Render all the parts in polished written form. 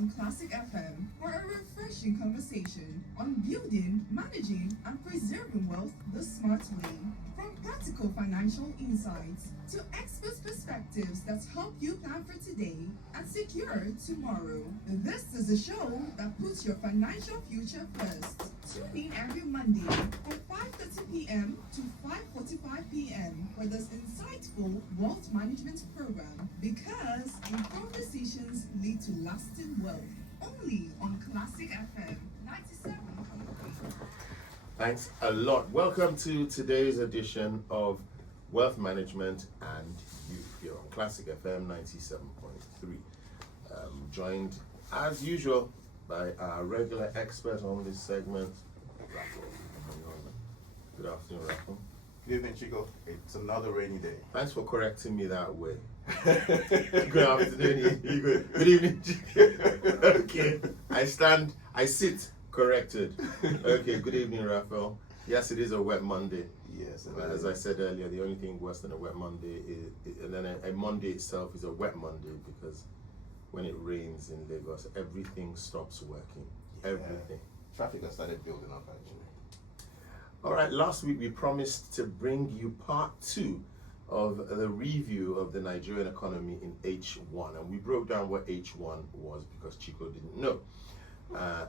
on Classic FM for a refreshing conversation on building, managing, and preserving wealth the smart way. From practical financial insights to expert perspectives that help you plan for today and secure tomorrow. This is a show that puts your financial future first. Tune in every Monday from 5:30 p.m. to 5:45 p.m. for this insightful wealth management program, because informed decisions lead to lasting wealth. Only on Classic FM 97.3. Thanks a lot. Welcome to today's edition of Wealth Management and Youth here on Classic FM 97.3. Joined as usual by our regular expert on this segment, Raphael. Good afternoon, Raphael. Good evening, Chico. It's another rainy day. Thanks for correcting me that way. Good afternoon. Good evening. Okay. I sit corrected. Okay, good evening, Raphael. Yes, it is a wet Monday. Yes. As I said earlier, the only thing worse than a wet Monday and then a Monday itself is a wet Monday, because when it rains in Lagos, everything stops working. Yeah. Everything. Traffic has started building up, actually. All right, last week we promised to bring you part 2 of the review of the Nigerian economy in H1, and we broke down what H1 was because Chico didn't know.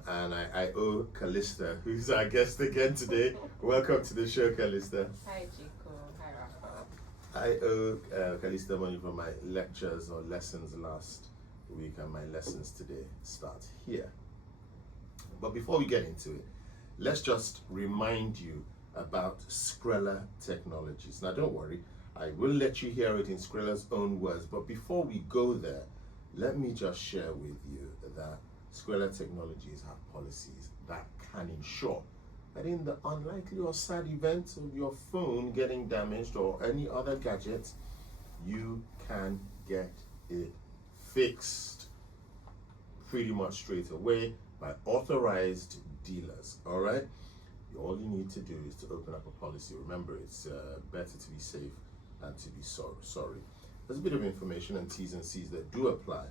And I owe Callista, who's our guest again today. Welcome to the show, Callista. Hi, Chico. Hi, Raphael. I owe Callista money for my lectures or lessons last week, and my lessons today start here. But before we get into it, let's just remind you about Skrilla Technologies. Now, don't worry, I will let you hear it in Skrilla's own words, but before we go there, let me just share with you that Skrilla Technologies have policies that can ensure that in the unlikely or sad event of your phone getting damaged or any other gadget, you can get it fixed pretty much straight away by authorized dealers. All right, all you need to do is to open up a policy. Remember, it's better to be safe than to be sorry. There's a bit of information and T's and C's that do apply.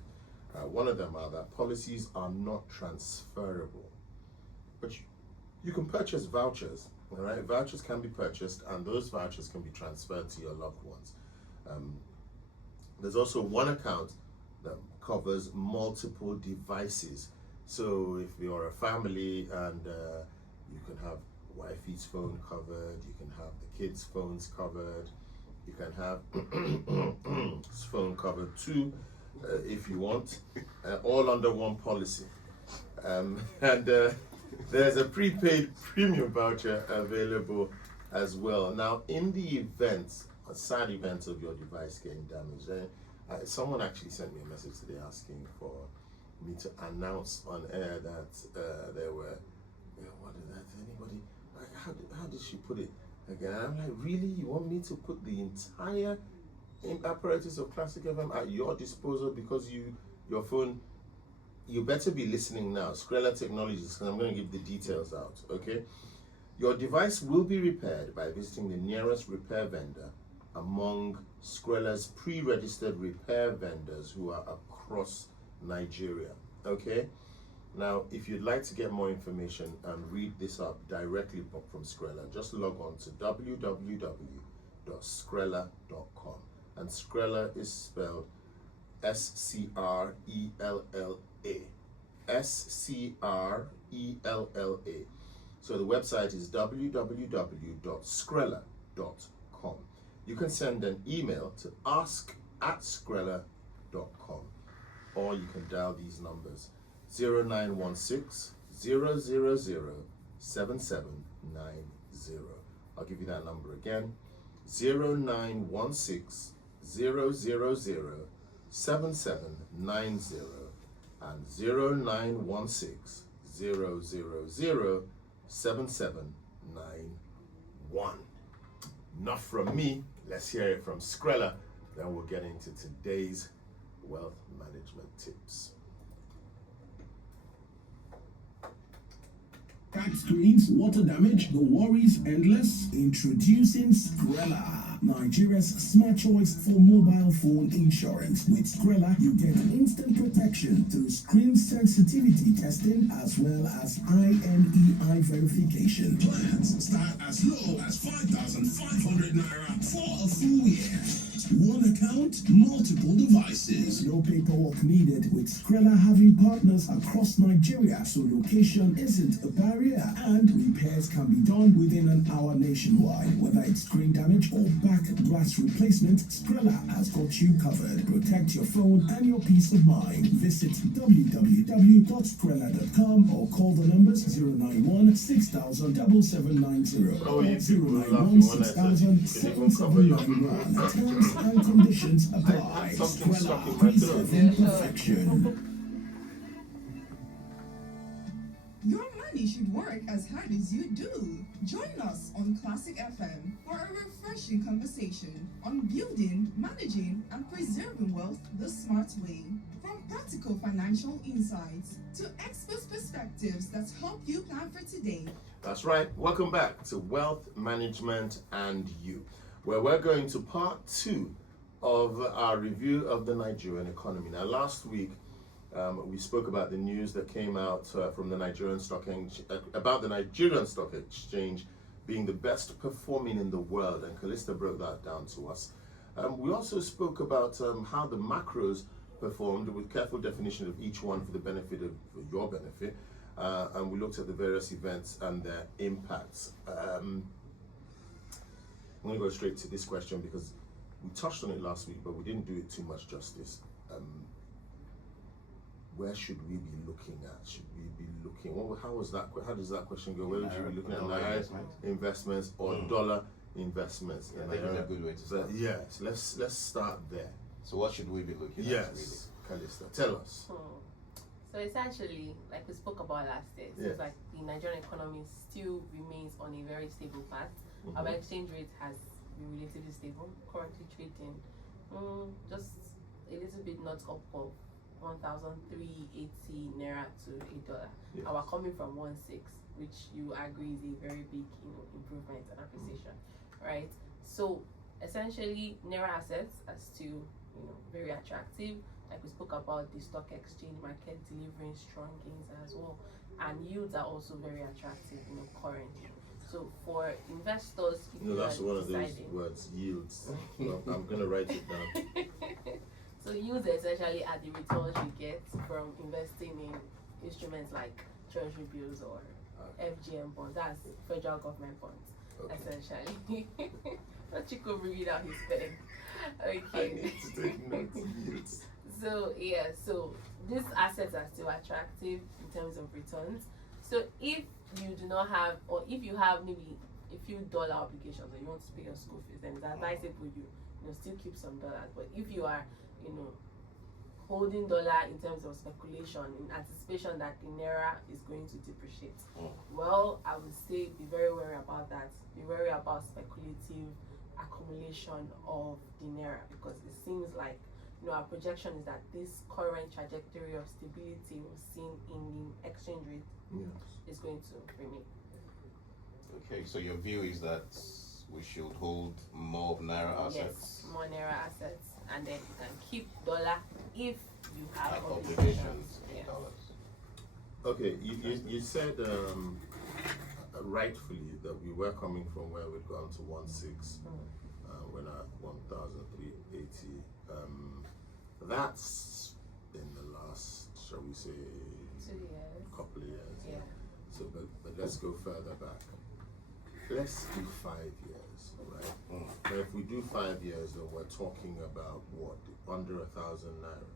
One of them are that policies are not transferable, but you can purchase vouchers. All right, vouchers can be purchased, and those vouchers can be transferred to your loved ones. There's also one account that covers multiple devices. So if you're a family and you can have wifey's phone covered, you can have the kids' phones covered, you can have his phone covered too, if you want, all under one policy. There's a prepaid premium voucher available as well. Now, in the event, a sad event of your device getting damaged, someone actually sent me a message today asking for me to announce on air that there were, what is that, anybody, how did she put it again? I'm like, really, you want me to put the entire apparatus of Classic FM at your disposal because your phone, you better be listening now. Skrilla Technologies, because I'm going to give the details out, okay? Your device will be repaired by visiting the nearest repair vendor among Skrilla's pre-registered repair vendors who are across Nigeria, okay? Now, if you'd like to get more information and read this up directly from Skrilla, just log on to www.skrilla.com. And Skrilla is spelled S-C-R-E-L-L-A. S-C-R-E-L-L-A. So the website is www.skrilla.com. You can send an email to ask@skrilla.com, or you can dial these numbers 0916 000 7790. I'll give you that number again, 0916 000 7790 and 0916 000 7791. Enough from me. Let's hear it from Skrilla. Then we'll get into today's wealth management tips. Cracked screens, water damage, the worries endless? Introducing Skrilla, Nigeria's smart choice for mobile phone insurance. With Skrilla, you get instant protection protection through screen sensitivity testing as well as INEI verification. Plans start as low as 5,500 naira for a full year. One account, multiple devices. No paperwork needed, with Scrella having partners across Nigeria, so location isn't a barrier and repairs can be done within an hour nationwide. Whether it's screen damage or back glass replacement, Scrella has got you covered. Protect your phone and your peace of mind. Visit www.scrella.com or call the numbers 091 6000 7790 Oh, you people laugh, 091 you wanna say, 6000 you can even cover your- 7791. Terms and conditions apply. something stuck in my Scrella, throat. preserving perfection. Your money should work as hard as you do. Join us on Classic FM for a refreshing conversation on building, managing, and preserving wealth the smart way. From practical financial insights to expert perspectives that help you plan for today. That's right. Welcome back to Wealth Management and You, where we're going to part 2 of our review of the Nigerian economy. Now, last week we spoke about the news that came out from the Nigerian Stock Exchange about the Nigerian Stock Exchange being the best performing in the world, and Callista broke that down to us. We also spoke about how the macros performed with careful definition of each one for the benefit of for your benefit, and we looked at the various events and their impacts. I'm going to go straight to this question because we touched on it last week, but we didn't do it too much justice. Where should we be looking at? Should we be looking? How does that question go? Where should we be looking at? Naira investments or dollar investments? Yeah, that is a good way to start. Yes, let's start there. So what should we be looking at? Yes, Callista, tell us. So essentially, like we spoke about last year, it seems like the Nigerian economy still remains on a very stable path. Our exchange rate has been relatively stable, currently trading just a little bit not up of 1,380 naira to $1. Yes. Our coming from 1.6, which you agree is a very big, improvement and appreciation, right? So essentially, naira assets are still, very attractive. Like we spoke about the stock exchange market delivering strong gains as well, and yields are also very attractive, currently. So for investors, if That's are one of those deciding- words, yields. I'm going to write it down. So yields essentially are the returns you get from investing in instruments like treasury bills or FGM bonds. That's federal government bonds, essentially. Not Chico bringing out his pen. Okay. I need to take notes. Yields. So these assets are still attractive in terms of returns. So if you do not have, or if you have maybe a few dollar obligations, or you want to pay your school fees, then it's advisable you still keep some dollars. But if you are holding dollar in terms of speculation in anticipation that the naira is going to depreciate, well, I would say be very wary about that. Be wary about speculative accumulation of the naira, because it seems like our projection is that this current trajectory of stability we've seen in the exchange rate is going to remain. Okay, so your view is that we should hold more of naira assets? Yes, more naira assets, and then you can keep dollar if you have Obligations obligations. in Yes. dollars. Okay, you said rightfully that we were coming from where we'd gone to 1.6, we're now at 1,380. That's in the last, shall we say, 2 years. couple of years. Yeah. So, but let's go further back. Let's do 5 years, right? Now, if we do 5 years, then we're talking about what, under 1,000 naira.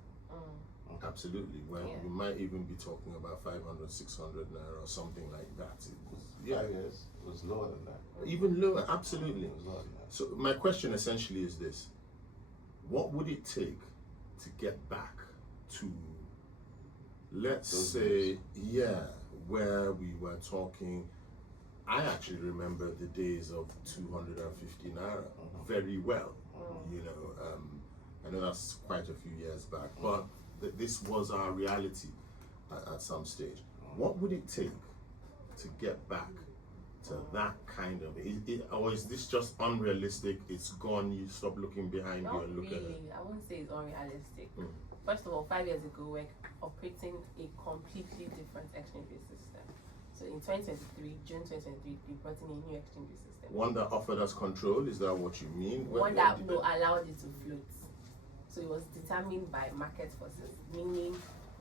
Absolutely. Well, we might even be talking about 500, 600 naira or something like that. It was, 5 years was lower than that. even lower. Absolutely. It was lower than that. So my question essentially is this: what would it take to get back to, let's say, where we were talking? I actually remember the days of 250 naira very well. I know that's quite a few years back, but this was our reality at some stage. What would it take to get back to that kind of, or is this just unrealistic? It's gone. You stop looking behind you Not and look really. at it. I wouldn't say it's unrealistic. first of all, 5 years ago, we're operating a completely different exchange rate system. So in 2023, June 2023, we brought in a new exchange rate system. One that offered us control, is that what you mean? One that allowed it to float. So it was determined by market forces, meaning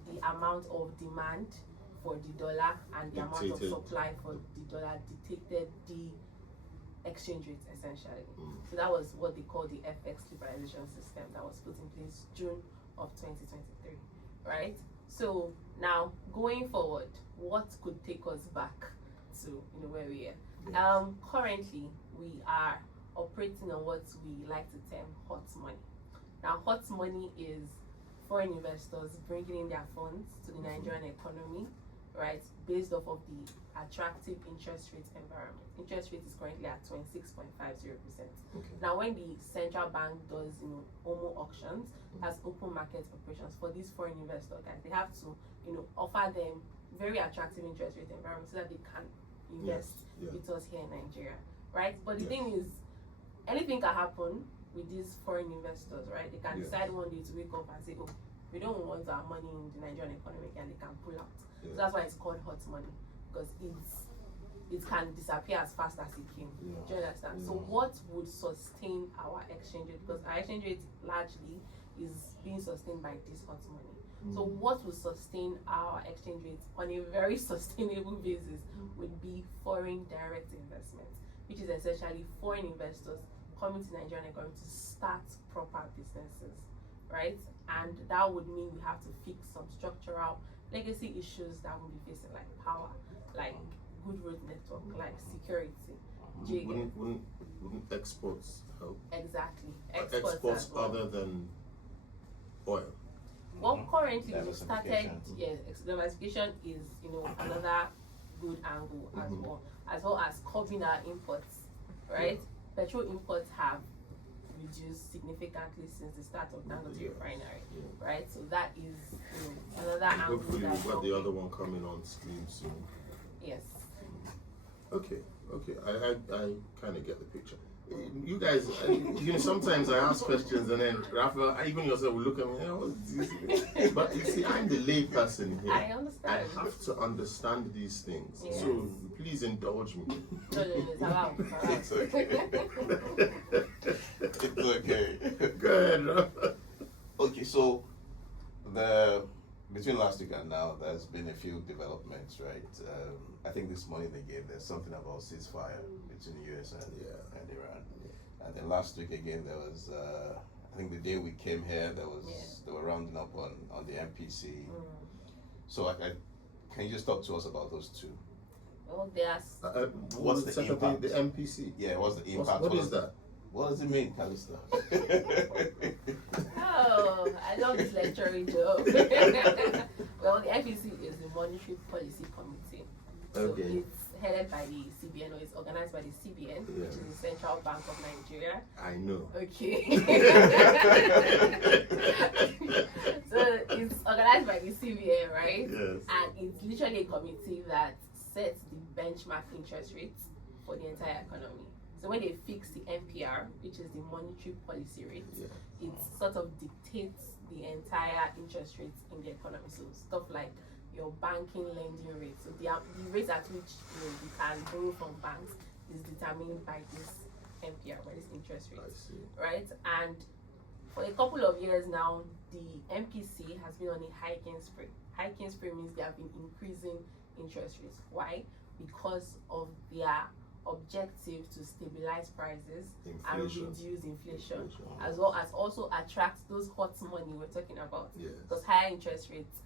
the amount of demand for the dollar and the amount of supply for the dollar dictated the exchange rate essentially. So that was what they call the FX liberalization system that was put in place June of 2023, right? So now going forward, what could take us back to where we are? Yes. Currently we are operating on what we like to term hot money. Now hot money is foreign investors bringing in their funds to the Nigerian economy, right, based off of the attractive interest rate environment. Interest rate is currently at 26.50%. Okay. Now when the central bank does OMO auctions, has open market operations for these foreign investors, guys, they have to offer them very attractive interest rate environment so that they can invest with us here in Nigeria, right? But the thing is, anything can happen with these foreign investors, right? They can decide one day to wake up and say, oh, we don't want our money in the Nigerian economy, and they can pull out. So that's why it's called hot money, because it can disappear as fast as it came. Do you understand? So what would sustain our exchange rate? Because our exchange rate largely is being sustained by this hot money. So what would sustain our exchange rate on a very sustainable basis would be foreign direct investment, which is essentially foreign investors coming to Nigerian economy to start proper businesses, right? And that would mean we have to fix some structural legacy issues that we'll be facing, like power, like good road network, like security. Wouldn't exports help? Exactly. Exports other than oil. Well, currently we started, Diversification. diversification is another good angle as well as curbing our imports, right? Petrol imports have reduced significantly since the start of Dangote refinery, right? So that is another angle. Hopefully we've got the other one coming on stream soon. Yes. Okay, I kind of get the picture. You guys, sometimes I ask questions and then Raphael, even yourself will look at me, what's this? But you see, I'm the lay person here. I understand. I have to understand these things. Yes. So please indulge me. No, it's allowed. It's okay. It's okay. Go ahead, Raphael. Okay, so between last week and now, there's been a few developments, right? I think this morning there's something about ceasefire between the US and Iran. And then last week again, there was, I think the day we came here, they were rounding up on the MPC. So can you just talk to us about those two? Well, there's What's the impact? The MPC? Yeah, what's the impact? What is that? What does it mean, Calista? Oh, I love this lecturing job. Well, the FEC is the Monetary Policy Committee. So Okay. it's headed by the CBN, or it's organized by the CBN, which is the Central Bank of Nigeria. I know. Okay. So it's organized by the CBN, right? Yes. And it's literally a committee that sets the benchmark interest rates for the entire economy. So when they fix the MPR, which is the monetary policy rate, it sort of dictates the entire interest rates in the economy. So stuff like your banking lending rate. So the rate at which you can borrow from banks is determined by this MPR, by this interest rate. I see. Right? And for a couple of years now, the MPC has been on a hiking spree. Hiking spree means they have been increasing interest rates. Why? Because of their objective to stabilize prices and reduce inflation, as well as also attract those hot money we're talking about. Yes. Because higher interest rates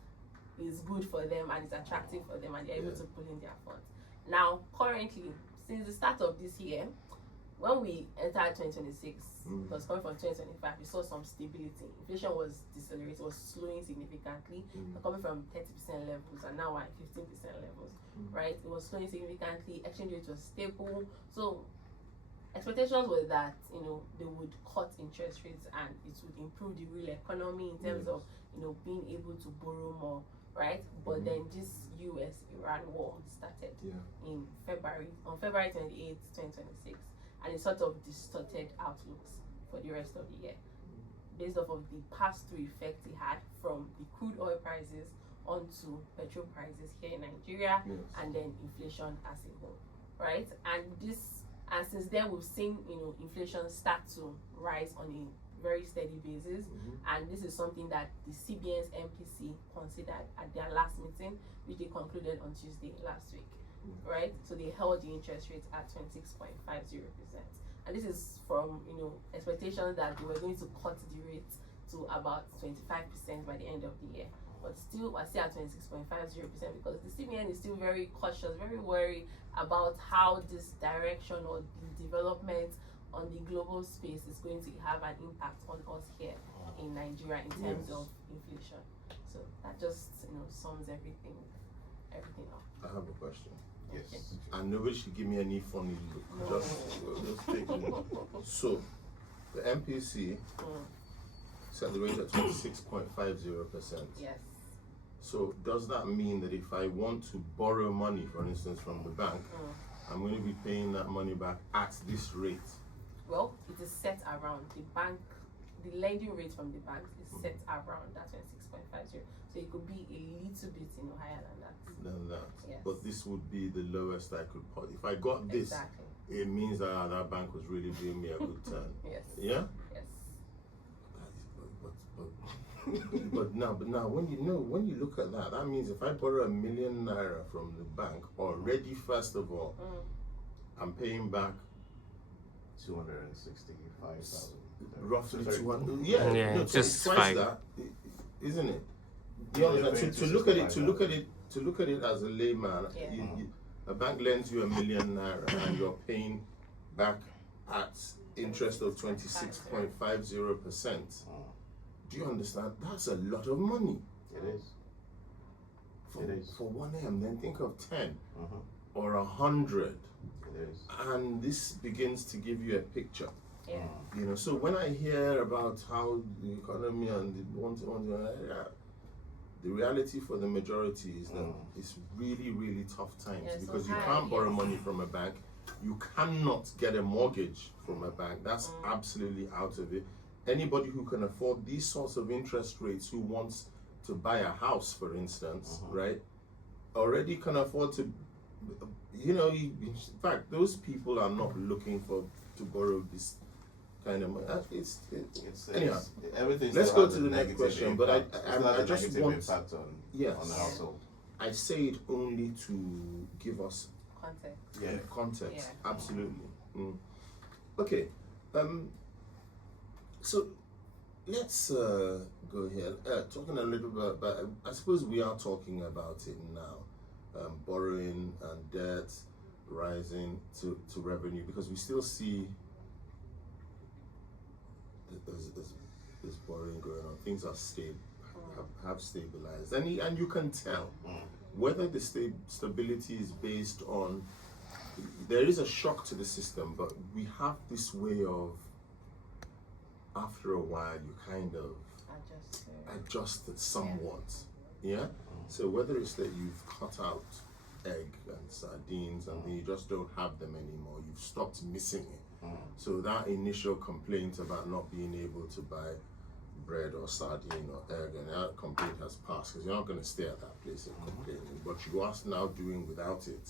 is good for them and it's attractive for them, and they're able to pull in their funds. Now, currently, since the start of this year, when we entered 2026, because coming from 2025, we saw some stability. Inflation was decelerating, was slowing significantly, coming from 30% levels and now at 15% levels, right? It was slowing significantly, exchange rate was stable. So expectations were that, they would cut interest rates and it would improve the real economy in terms of, being able to borrow more, right? But then this US-Iran war started on February 28th, 2026. And it sort of distorted outlooks for the rest of the year. based off of the pass-through effect it had from the crude oil prices onto petrol prices here in Nigeria, Yes. and then inflation as a whole, right? And since then we've seen inflation start to rise on a very steady basis, and this is something that the CBN's MPC considered at their last meeting, which they concluded on Tuesday last week, right? So they held the interest rate at 26.50%, and this is from expectations that they were going to cut the rate to about 25% by the end of the year. But still, we're still at 26.50% because the CBN is still very cautious, very worried about how this direction or the development on the global space is going to have an impact on us here in Nigeria in terms of inflation. So that just sums everything up. I have a question. Yes. And nobody should give me any funny look. No. Just take it. So, the MPC set the rate at 26.50%. Yes. So, does that mean that if I want to borrow money, for instance, from the bank, I'm going to be paying that money back at this rate? Well, it is set around the lending rate from the banks is set around that 26.50. So it could be a little bit higher than that. Than that. Yes. But this would be the lowest I could put. If I got this, Exactly. it means that bank was really doing me a good turn. Yes. Yeah? Yes. But now when you look at that, that means if I borrow ₦1 million from the bank already, first of all, I'm paying back 265,000. roughly Sorry. 200. Yeah, no, just twice five. that, isn't it? Yeah, You you're understand? paying To look at it as a layman, Yeah. a bank lends you ₦1 million and you're paying back at interest of 26.50%. Do you understand? That's a lot of money. It is. It is. For 1M. Then think of 10 Uh-huh. or 100, It is. and this begins to give you a picture. Yeah. So when I hear about how the economy and the reality for the majority is that it's really, really tough times, Yeah, so because you high, can't borrow yes. money from a bank. You cannot get a mortgage from a bank. That's absolutely out of it. Anybody who can afford these sorts of interest rates, who wants to buy a house, for instance, right, already can afford to, in fact, those people are not looking to borrow this kind of money. Anyhow, Everything. let's still go has to a the next negative question, impact. but It still has I a just negative want, impact on yes, the household. I say it only to give us Context. Yeah. context. Yeah. Absolutely. Okay. So let's go here. Talking a little bit about, I suppose we are talking about it now. Borrowing and debt rising to revenue, because we still see there's borrowing going on. Things are have stabilized, and you can tell whether the stability is based on, there is a shock to the system, but we have this way of, after a while, you kind of adjust it somewhat. Yeah? So whether it's that you've cut out egg and sardines and you just don't have them anymore, you've stopped missing it. So that initial complaint about not being able to buy bread or sardine or egg, and that complaint has passed, because you're not going to stay at that place and complaining, but you are now doing without it.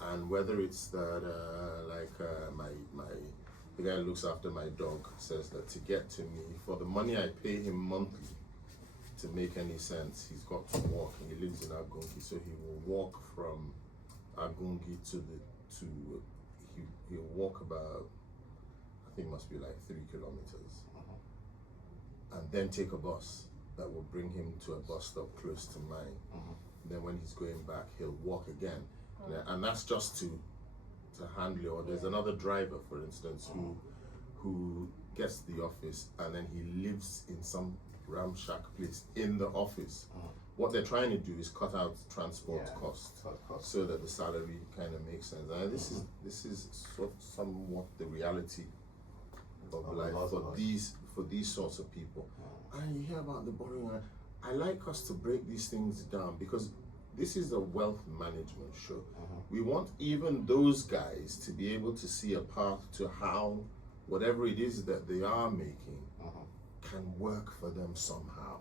And whether it's that the guy who looks after my dog says that to get to me, for the money I pay him monthly, to make any sense, he's got to walk, and he lives in Agungi, so he will walk from Agungi he'll walk about, I think it must be like 3 kilometers, and then take a bus that will bring him to a bus stop close to mine. Then when he's going back, he'll walk again, and that's just to handle it. Or there's another driver, for instance, who gets to the office and then he lives in some ramshack place in the office. What they're trying to do is cut out transport costs so that the salary kind of makes sense. And this is somewhat the reality of life for these sorts of people. And you hear about the borrowing. I like us to break these things down, because this is a wealth management show. We want even those guys to be able to see a path to how whatever it is that they are making can work for them somehow.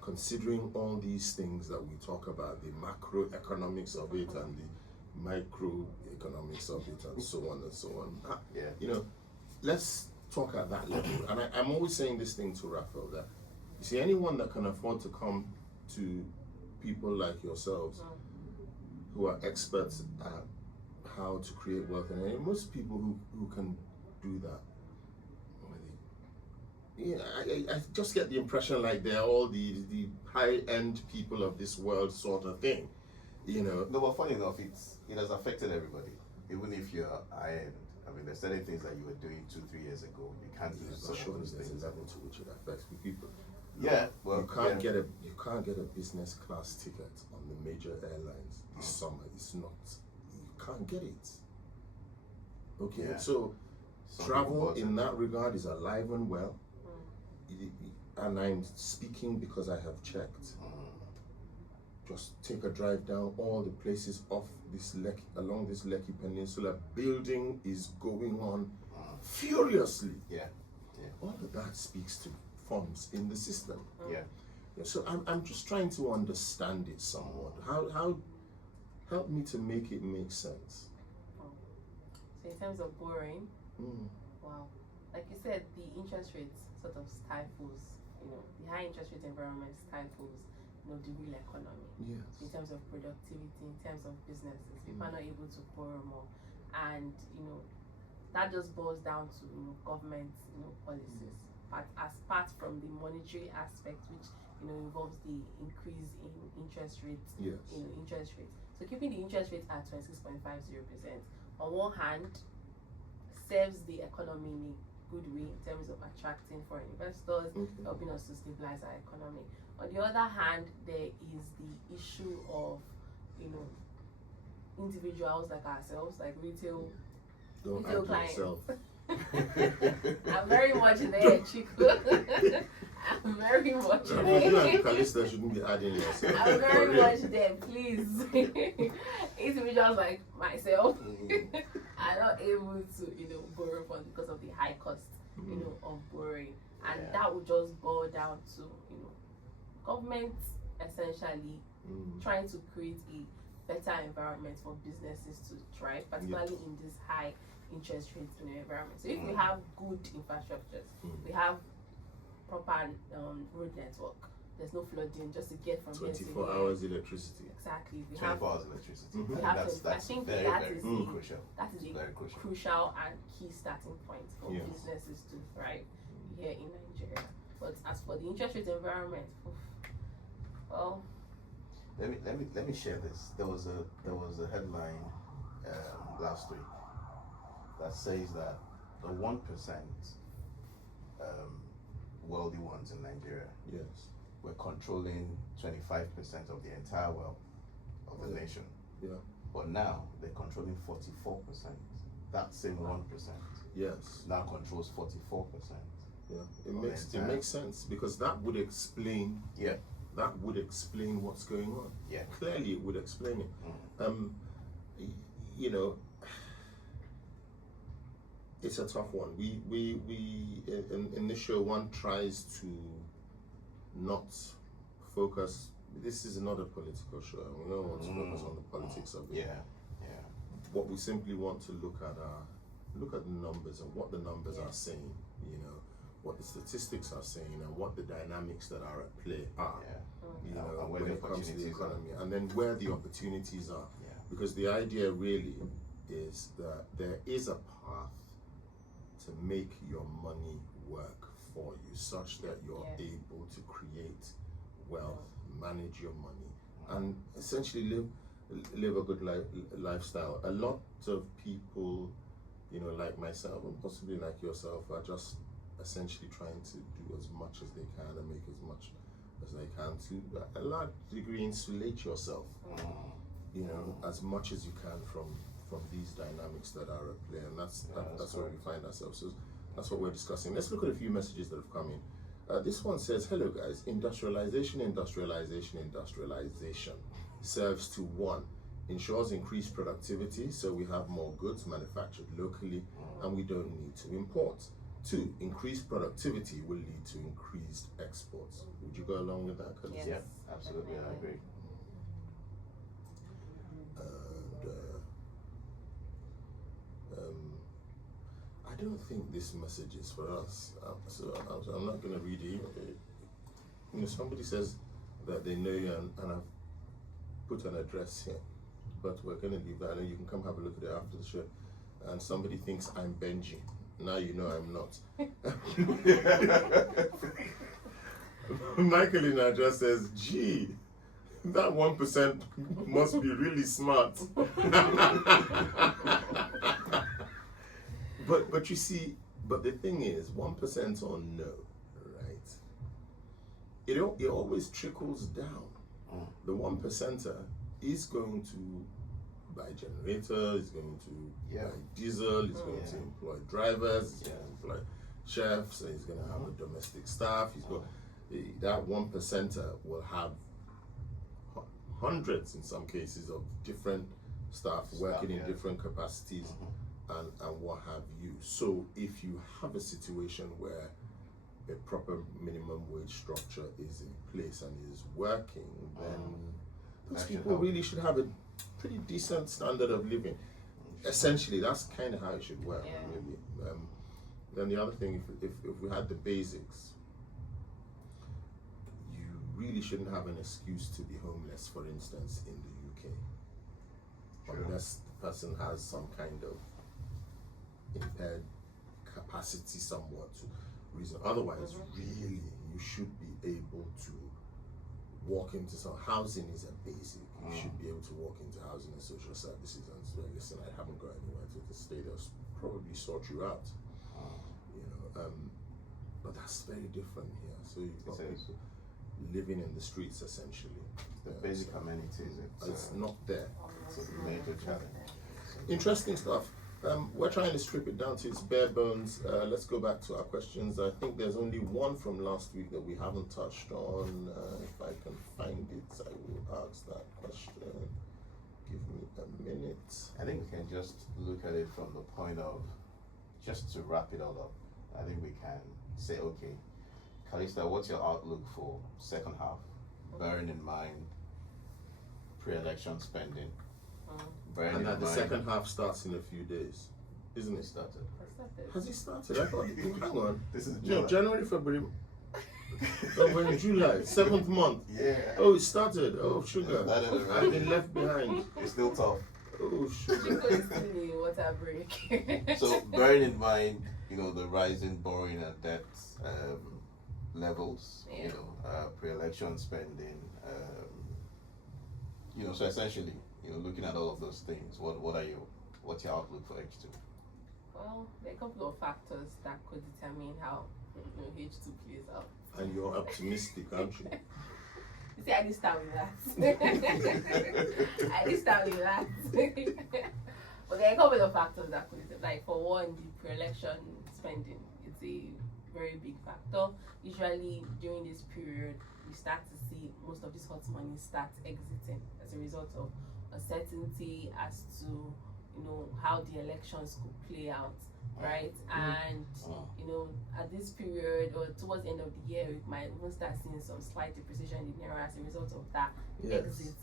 Considering all these things that we talk about, the macroeconomics of it and the microeconomics of it, and so on and so on. You know, let's talk at that level. And I'm always saying this thing to Raphael, that you see, anyone that can afford to come to people like yourselves who are experts at how to create wealth, and most people who can do that, I just get the impression like they're all the high-end people of this world sort of thing, you know. No, but funny enough, it has affected everybody. Even if you're high-end, I mean, there's certain things that you were doing 2-3 years ago, you can't do some of those There's things. a level to which it affects people. Yeah, well, you can't get a business class ticket on the major airlines this summer. It's not. You can't get it. Okay, so travel in that regard is alive and well. And I'm speaking because I have checked. Just take a drive down all the places off this along this Lekki Peninsula. Building is going on furiously. All of that speaks to funds in the system. So I'm just trying to understand it somewhat. How help me to make it make sense. So in terms of borrowing, wow, like you said, the interest rates sort of stifles, the high interest rate environment stifles, the real economy. Yes. In terms of productivity, in terms of businesses, people are not able to borrow more, and that just boils down to government policies. Apart from the monetary aspect, which involves the increase in interest rates. Yes. Interest rates. So keeping the interest rate at 26.50% on one hand serves the economy in a good way in terms of attracting foreign investors, helping us to stabilize our economy. On the other hand, there is the issue of individuals like ourselves, like retail clients. I'm very much there, Chico. I'm very much there. You and Calista shouldn't be adding yourself. I'm very much there, please. Individuals like myself are not able to, borrow funds because of the high cost, of borrowing. And that would just boil down to, government essentially trying to create a better environment for businesses to thrive, particularly in this high interest rates environment. So if we have good infrastructures, we have proper road network, there's no flooding, just to get from 24 hours electricity. Exactly. 24 hours electricity. We have That's I think very, that very is crucial. That is very a crucial. crucial and key starting point for Yes. businesses to thrive here in Nigeria. But as for the interest rate environment, well, let me share this. There was a headline last week that says that the 1% wealthy ones in Nigeria were controlling 25% of the entire wealth of the nation. But now they're controlling 44%. That same 1% now controls 44%. It makes sense, because that would explain what's going on. Clearly it would explain it. It's a tough one. We in this show, one tries to not focus. This is not a political show. We don't want to focus on the politics of it. What we simply want to look at the numbers and what the numbers are saying. What the statistics are saying and what the dynamics that are at play are. When it comes to the economy, and then where the opportunities are. Because the idea really is that there is a path to make your money work for you, such that you're able to create wealth, manage your money, and essentially live a good lifestyle. A lot of people, like myself and possibly like yourself, are just essentially trying to do as much as they can and make as much as they can to a large degree insulate yourself, as much as you can from these dynamics that are at play, and that's where we find ourselves. So that's what we're discussing. Let's look at a few messages that have come in. This one says, "Hello guys, industrialization serves to 1, ensures increased productivity, so we have more goods manufactured locally and we don't need to import. 2, increased productivity will lead to increased exports. Would you go along with that? Yes. Yeah, absolutely, I agree. And I don't think this message is for us, so I'm not going to read it. You know, somebody says that they know you and I've put an address here, but we're going to leave that. And you can come have a look at it after the show. And somebody thinks I'm Benji. Now you know I'm not. Michael in our address says, gee, that 1% must be really smart. But you see, but the thing is, 1% on no, right? It always trickles down. The 1%er is going to buy generator, is going to buy diesel, is going to employ drivers, he's going to employ chefs, and he's going to have a domestic staff. He's got that 1%er will have hundreds in some cases of different staff working in different capacities and what have you. So if you have a situation where a proper minimum wage structure is in place and is working, then those people really should have a pretty decent standard of living. Essentially, that's kind of how it should work, really. Then the other thing, if we had the basics, you really shouldn't have an excuse to be homeless, for instance, in the UK. Unless the person has some kind of impaired capacity somewhat to reason. Otherwise, really, you should be able to walk into some housing is a basic. You should be able to walk into housing and social services and say, listen, I haven't got anywhere to the state. They'll probably sort you out. You know, but that's very different here. So you've got people living in the streets essentially. The basic amenities. It's not there. It's a major challenge. Interesting stuff. We're trying to strip it down to its bare bones. Let's go back to our questions. I think there's only one from last week that we haven't touched on. If I can find it, I will ask that question. Give me a minute. I think we can just look at it from the point of, just to wrap it all up, I think we can say, okay, Calista, what's your outlook for second half? Bearing in mind pre-election spending. And that the second half starts in a few days, isn't it? Started. Has it started? I thought, hang on. This is No, January, February. Oh, we're in July, 7th month. Yeah. Oh, it started. Oh, sugar. Started already. I've been left behind. It's still tough. Oh, sugar. Water break. So bearing in mind, you know, the rising borrowing and debt levels, you know, pre-election spending, you know, so essentially, you know, looking at all of those things, what's your outlook for H2? Well, there are a couple of factors that could determine how H2 plays out. And you're optimistic, aren't you? You see, I did start with that. But there are a couple of factors that could, like for one, the pre-election spending. It's a very big factor. Usually during this period, we start to see most of this hot money start exiting as a result of uncertainty as to, you know, how the elections could play out, right? And you know, at this period or towards the end of the year, we might even start seeing some slight depreciation in the naira as a result of that exit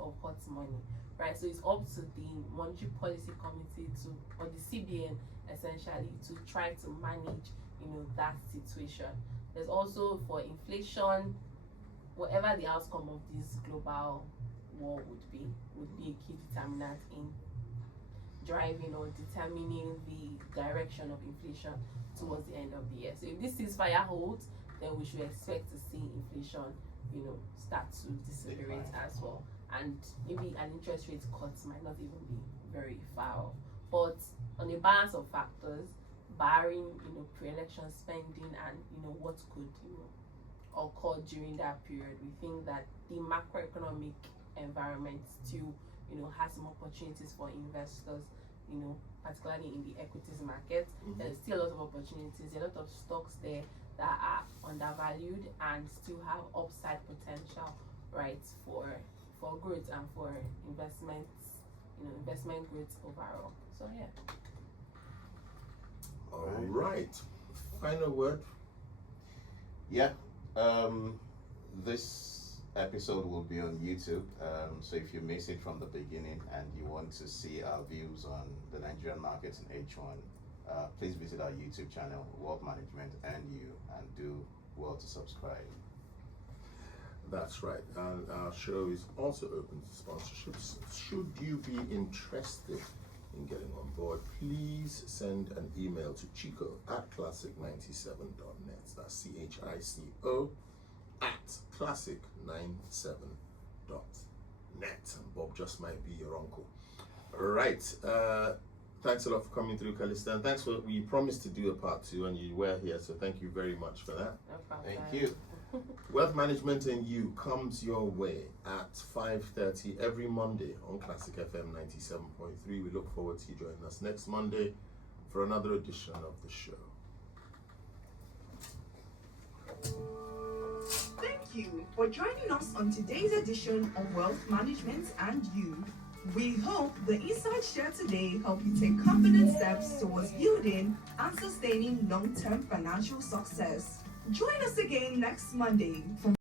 of hot money, right? So it's up to the Monetary Policy Committee or the CBN essentially to try to manage, you know, that situation. There's also for inflation, whatever the outcome of this global war would be a key determinant in driving or determining the direction of inflation towards the end of the year. So if this ceasefire holds, then we should expect to see inflation, you know, start to decelerate as well. And maybe an interest rate cut might not even be very far off. But on a balance of factors, barring, you know, pre-election spending and, you know, what could, you know, occur during that period, we think that the macroeconomic environment still, you know, has some opportunities for investors, you know, particularly in the equities market. There's still a lot of opportunities, a lot of stocks there that are undervalued and still have upside potential, right, for growth and for investments, you know, investment growth overall. So yeah. All right. Final word. Yeah. This episode will be on YouTube. So if you miss it from the beginning and you want to see our views on the Nigerian markets in H1, please visit our YouTube channel, Wealth Management and You, and do well to subscribe. That's right. And our show is also open to sponsorships. Should you be interested in getting on board, please send an email to Chico at classic97.net. That's CHICO at classic97.net. And Bob just might be your uncle. All right. Thanks a lot for coming through, Calista. And thanks for, we promised to do a part 2 and you were here, so thank you very much for that. No problem. Thank you. Wealth Management and You comes your way at 5:30 every Monday on Classic FM 97.3. We look forward to you joining us next Monday for another edition of the show. Thank you for joining us on today's edition of Wealth Management and You. We hope the insights shared today help you take confident steps towards building and sustaining long-term financial success. Join us again next Monday from